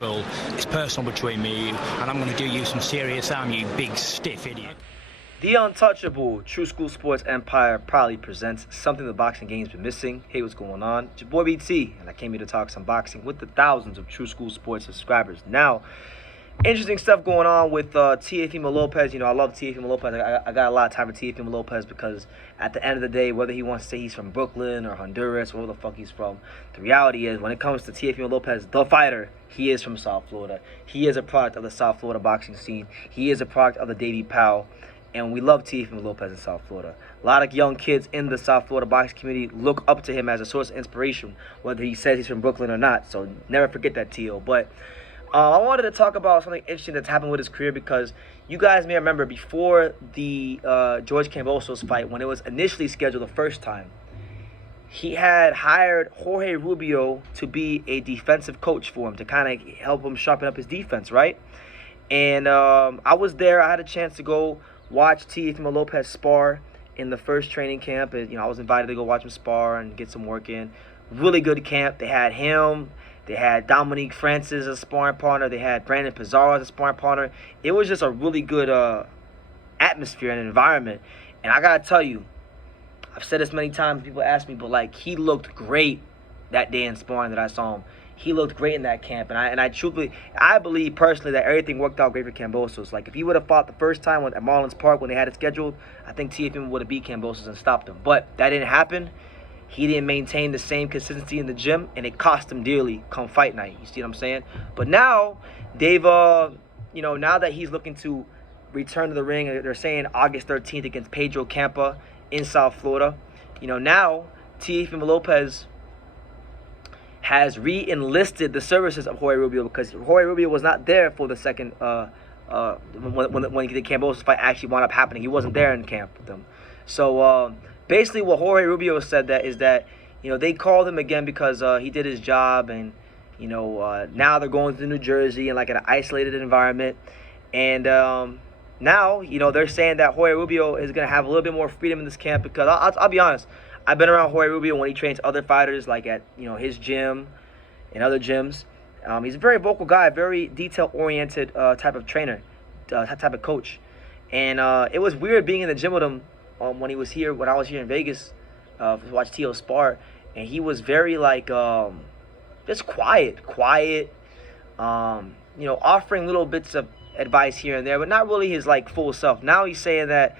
Well, it's personal between me and you, and I'm going to do you some serious harm, you big stiff idiot. The Untouchable True School Sports Empire proudly presents something the boxing game's been missing. Hey, what's going on? It's your boy BT, and I came here to talk some boxing with the thousands of True School Sports subscribers. Now, interesting stuff going on with Teofimo Lopez. You know, I love Teofimo Lopez. I got a lot of time for Teofimo Lopez because at the end of the day, whether he wants to say he's from Brooklyn or Honduras, wherever the fuck he's from, the reality is when it comes to Teofimo Lopez, the fighter, he is from South Florida. He is a product of the South Florida boxing scene. He is a product of the Davey Powell. And we love Teofimo Lopez in South Florida. A lot of young kids in the South Florida boxing community look up to him as a source of inspiration, whether he says he's from Brooklyn or not. So never forget that, Teo. But I wanted to talk about something interesting that's happened with his career because you guys may remember before the George Kambosos fight, when it was initially scheduled the first time, he had hired Jorge Rubio to be a defensive coach for him to kind of help him sharpen up his defense, right? And I was there. I had a chance to go watch Teofimo Lopez spar in the first training camp. And, you know, I was invited to go watch him spar and get some work in. Really good camp. They had him. They had Dominique Francis as a sparring partner. They had Brandon Pizarro as a sparring partner. It was just a really good atmosphere and environment. And I got to tell you, I've said this many times. People ask me, but, like, he looked great that day in sparring that I saw him. He looked great in that camp, and I believe personally that everything worked out great for Kambosos. Like, if he would have fought the first time at Marlins Park when they had it scheduled, I think Teofimo would have beat Kambosos and stopped him. But that didn't happen. He didn't maintain the same consistency in the gym, and it cost him dearly come fight night. You see what I'm saying? But now they've, you know, now that he's looking to return to the ring, they're saying August 13th against Pedro Campa in South Florida. You know, now Teofimo Lopez has re-enlisted the services of Jorge Rubio because Jorge Rubio was not there for the second when the Kambosos fight actually wound up happening. He wasn't there in camp with them. So basically what Jorge Rubio said is that, you know, they called him again because he did his job, and, you know, now they're going to New Jersey in like an isolated environment. And now, you know, they're saying that Jorge Rubio is going to have a little bit more freedom in this camp because I'll be honest, I've been around Jorge Rubio when he trains other fighters, like at, you know, his gym and other gyms. He's a very vocal guy, very detail-oriented type of trainer, type of coach. And it was weird being in the gym with him when I was here in Vegas to watch Teo spar. And he was very, like, just quiet, you know, offering little bits of advice here and there, but not really his, like, full self. Now he's saying that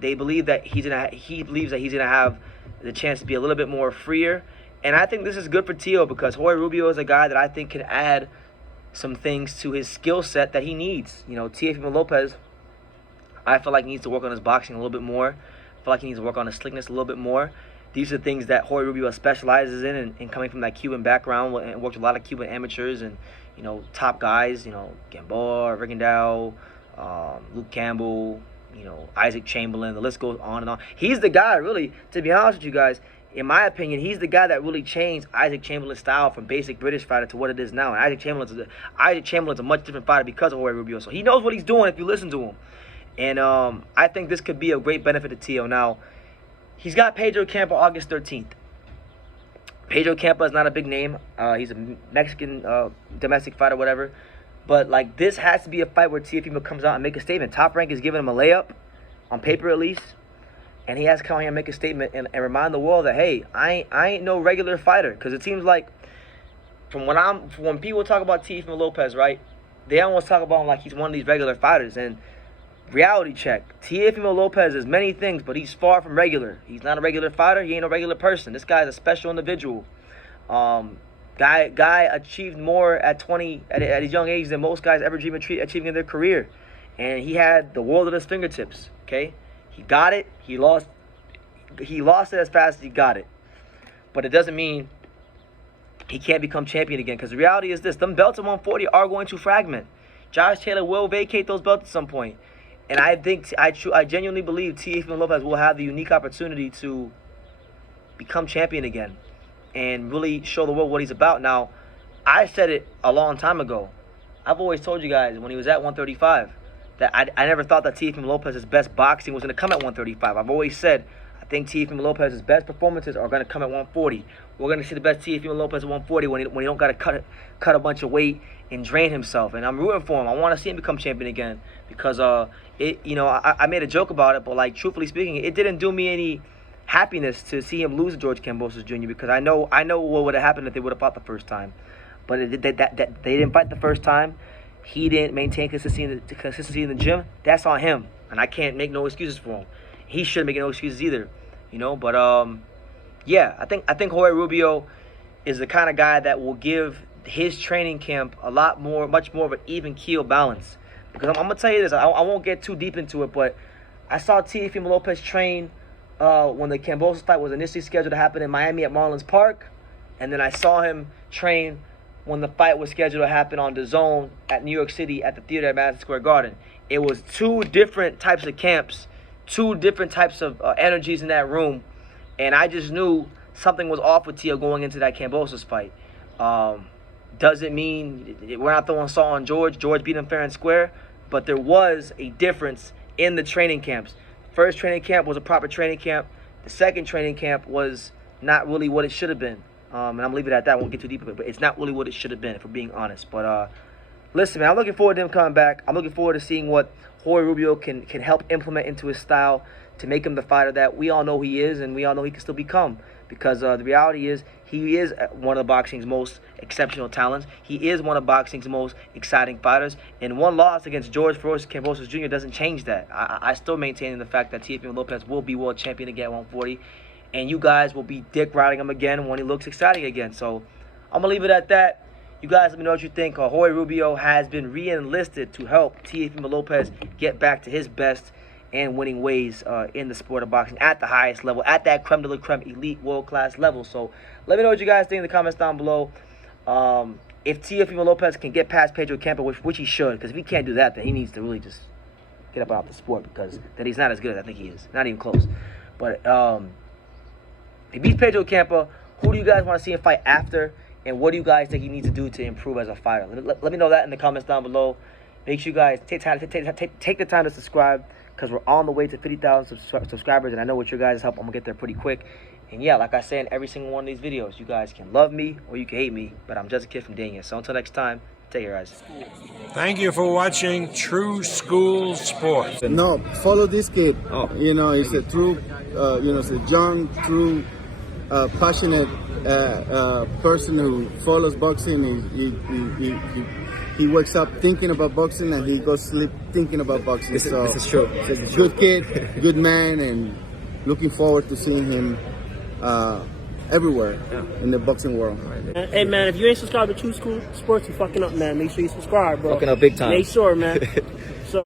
they believe that he believes that he's gonna have the chance to be a little bit more freer, and I think this is good for Teo because Jorge Rubio is a guy that I think can add some things to his skill set that he needs. You know, Teofimo Lopez, I feel like he needs to work on his boxing a little bit more. I feel like he needs to work on his slickness a little bit more. These are things that Jorge Rubio specializes in, and coming from that Cuban background and worked with a lot of Cuban amateurs and, you know, top guys. You know, Gamboa, Rigondeaux, Luke Campbell, you know, Isaac Chamberlain, the list goes on and on. He's the guy, really, to be honest with you guys, in my opinion, he's the guy that really changed Isaac Chamberlain's style from basic British fighter to what it is now. And Isaac Chamberlain's a much different fighter because of Jorge Rubio. So he knows what he's doing if you listen to him. And I think this could be a great benefit to Teo. Now, he's got Pedro Campa August 13th. Pedro Campa is not a big name. He's a Mexican domestic fighter, whatever. But, like, this has to be a fight where Teofimo comes out and make a statement. Top Rank is giving him a layup, on paper at least. And he has to come here and make a statement and remind the world that, hey, I ain't no regular fighter. Because it seems like, from when people talk about Teofimo Lopez, right, they almost talk about him like he's one of these regular fighters. And reality check, Teofimo Lopez is many things, but he's far from regular. He's not a regular fighter. He ain't a regular person. This guy's a special individual. Guy achieved more at 20 at his young age than most guys ever dream of achieving in their career, and he had the world at his fingertips. Okay, he got it. He lost it as fast as he got it, but it doesn't mean he can't become champion again. Because the reality is this: them belts at 140 are going to fragment. Josh Taylor will vacate those belts at some point, and I think I genuinely believe Teofimo Lopez will have the unique opportunity to become champion again and really show the world what he's about. Now, I said it a long time ago. I've always told you guys when he was at 135 that I never thought that Teofimo Lopez's best boxing was going to come at 135. I've always said think Teofimo Lopez's best performances are going to come at 140. We're going to see the best Teofimo Lopez at 140 when he don't got to cut a bunch of weight and drain himself. And I'm rooting for him. I want to see him become champion again because I made a joke about it, but like truthfully speaking, it didn't do me any happiness to see him lose to George Kambosos Jr. because I know what would have happened if they would have fought the first time, but they didn't fight the first time. He didn't maintain consistency in the gym. That's on him, and I can't make no excuses for him. He shouldn't make no excuses either, But yeah, I think Jorge Rubio is the kind of guy that will give his training camp much more of an even keel balance. Because I'm gonna tell you this, I won't get too deep into it, but I saw Teofimo Lopez train when the Kambosos fight was initially scheduled to happen in Miami at Marlins Park, and then I saw him train when the fight was scheduled to happen on the Zone at New York City at the theater at Madison Square Garden. It was two different types of camps, two different types of energies in that room, and I just knew something was off with Teo going into that Kambosos fight. Doesn't mean we're not throwing salt on George. George beat him fair and square, but there was a difference in the training camps. First training camp was a proper training camp. The second training camp was not really what it should have been. And I'm going to leave it at that. I won't get too deep into it, but it's not really what it should have been, if we're being honest. But listen, man, I'm looking forward to him coming back. I'm looking forward to seeing what Jorge Rubio can help implement into his style to make him the fighter that we all know he is and we all know he can still become. Because the reality is he is one of boxing's most exceptional talents. He is one of boxing's most exciting fighters. And one loss against Jorge Kambosos Jr. doesn't change that. I still maintain the fact that Teofimo Lopez will be world champion again at 140. And you guys will be dick riding him again when he looks exciting again. So I'm going to leave it at that. You guys let me know what you think. Jorge Rubio has been re-enlisted to help Teofimo Lopez get back to his best and winning ways in the sport of boxing at the highest level, at that creme de la creme elite world-class level. So let me know what you guys think in the comments down below. If Teofimo Lopez can get past Pedro Campo, which he should, because if he can't do that, then he needs to really just get up out of the sport because that he's not as good as I think he is. Not even close. But if he beats Pedro Campo, who do you guys want to see him fight after? And what do you guys think he needs to do to improve as a fighter? Let me know that in the comments down below. Make sure you guys take the time to subscribe because we're on the way to 50,000 subscribers. And I know with your guys' help, I'm going to get there pretty quick. And yeah, like I say in every single one of these videos, you guys can love me or you can hate me. But I'm just a kid from Dania. So until next time, take care, guys. Thank you for watching True School Sports. No, follow this kid. Oh. He's a true, he's a young, true, passionate person who follows boxing. He wakes up thinking about boxing and he goes to sleep thinking about boxing. This is true. Good kid, good man, and looking forward to seeing him everywhere in the boxing world. Hey man, if you ain't subscribed to True School Sports, you fucking up, man. Make sure you subscribe, bro. Fucking up big time. Make sure, man.